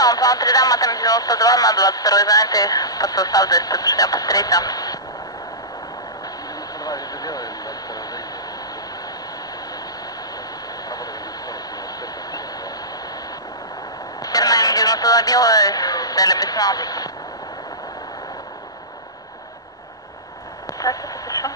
План 3 дам, там 92 на 22 занятый под состав 200 по 3. Термин 92 белая, далее 15. Сейчас я запишу.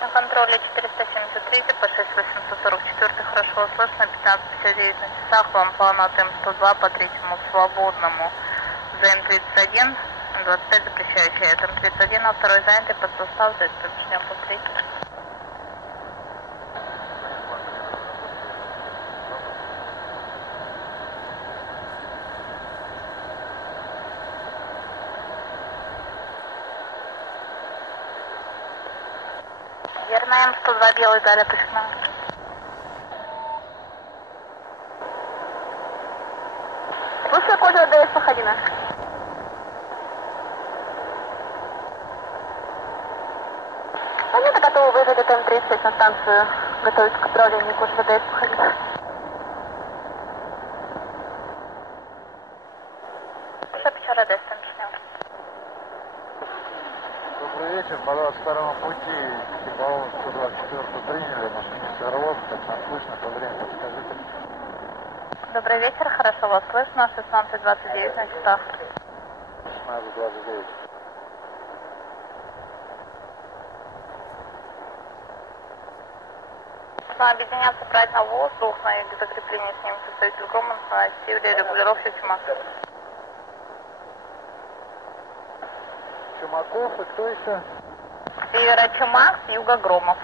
На контроле 473 по 6844, хорошо слышно, 15:59 на часах, вам план от М102 по третьему свободному, ЗМ-31, 25 запрещающий, м 31 а второй занятый под состав, здесь подождем по 3. Верно, М102 белый, далее пришла. Слушай, кожа ДС Пахадина. Они-то готовы выехать от М36 на станцию, готовиться к управлению кожи ДС Пахадина. Что Печора ДС там начнем? Добрый вечер, по 22 пути, типового 124 приняли, машинист Орлов, как нас слышно, по времени подскажите. Добрый вечер, хорошо вас слышно, 16:29 на часах. 16:29. Объединяться брать на воздух, на их закрепление с ним представитель Громан, на севере регулировщик Чумаков. Чумаков и кто еще? Севера Чумак, с юга Громов.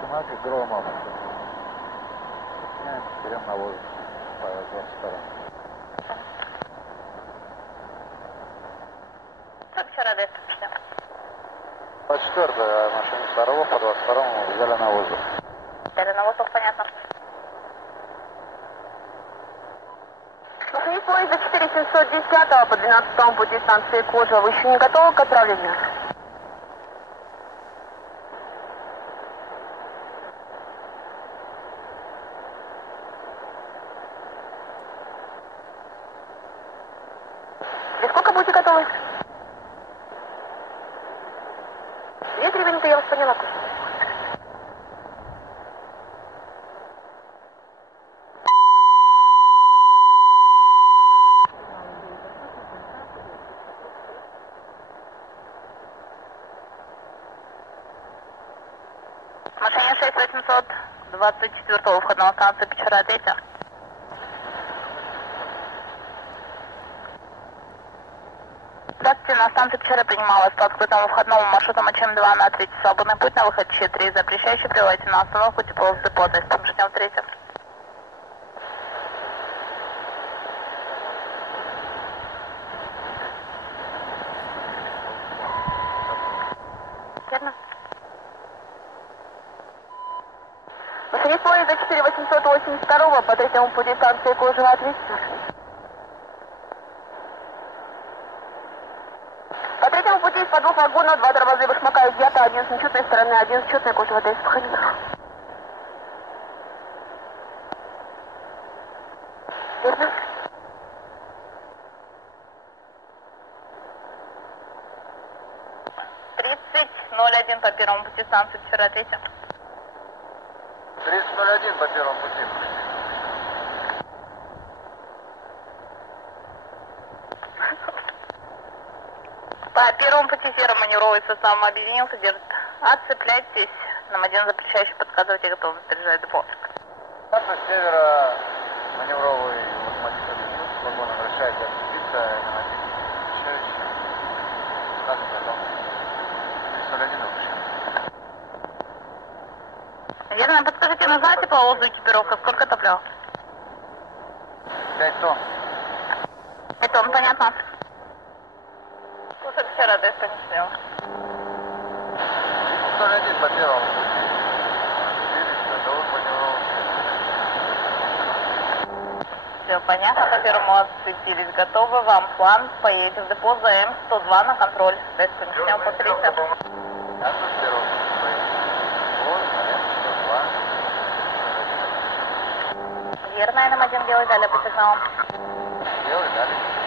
Чумак и Громов. Меняемся, берем на воздух. Павел 22. Что вчера до этого пришло? 24-я машинист Орлов, по 22-му взяли на воздух. Взяли на воздух, понятно. Машинист поезда 4710 по 12 пути станции Кожа. Вы еще не готовы к отправлению? Через сколько будете готовы? 2-3 минуты, я вас поняла. Машине 6824 входного станции Печора 3. Здравствуйте, на станции Печора принималась по открытому входному маршруту МЧМ-2 на 3 свободный путь на выход Ч3, запрещающий прибывать на остановку тепловых депо, то есть там ждем 3. Верно? Машинист поезда 4882 по третьему пути станции Кожева ответственно. По третьему пути из-под 2 вагонов 2 тормозы башмака изъято, один с нечетной стороны, один с четной, Кожева ДС Пахадина. Верно? «30:01 по первому пути станции Печора 3. 30:01 по первому пути. По первому пути серо маневровый состав объединился, держит. Отцепляйтесь. Нам один запрещающий подсказывать и готов заряжать депо. С севера маневровый локомотив объединился, с вагоном решайте отцепиться, нам один запрещающий. Сразу готов. 30:01 выпущен. Верно, подскажите, нужна тепловозная экипировка? Сколько топлива? 5 тонн. 5 тонн, понятно. Слушай, вчера ДС не снял. 30:01 по первому пути. Готовы к маневровке. Все понятно, по первому отцепились. Готовы вам план, поедете в депо за М102 на контроль. ДС не снял по 30. Я с первого. верно, М1 делай далее по сигналам. Делай, далее.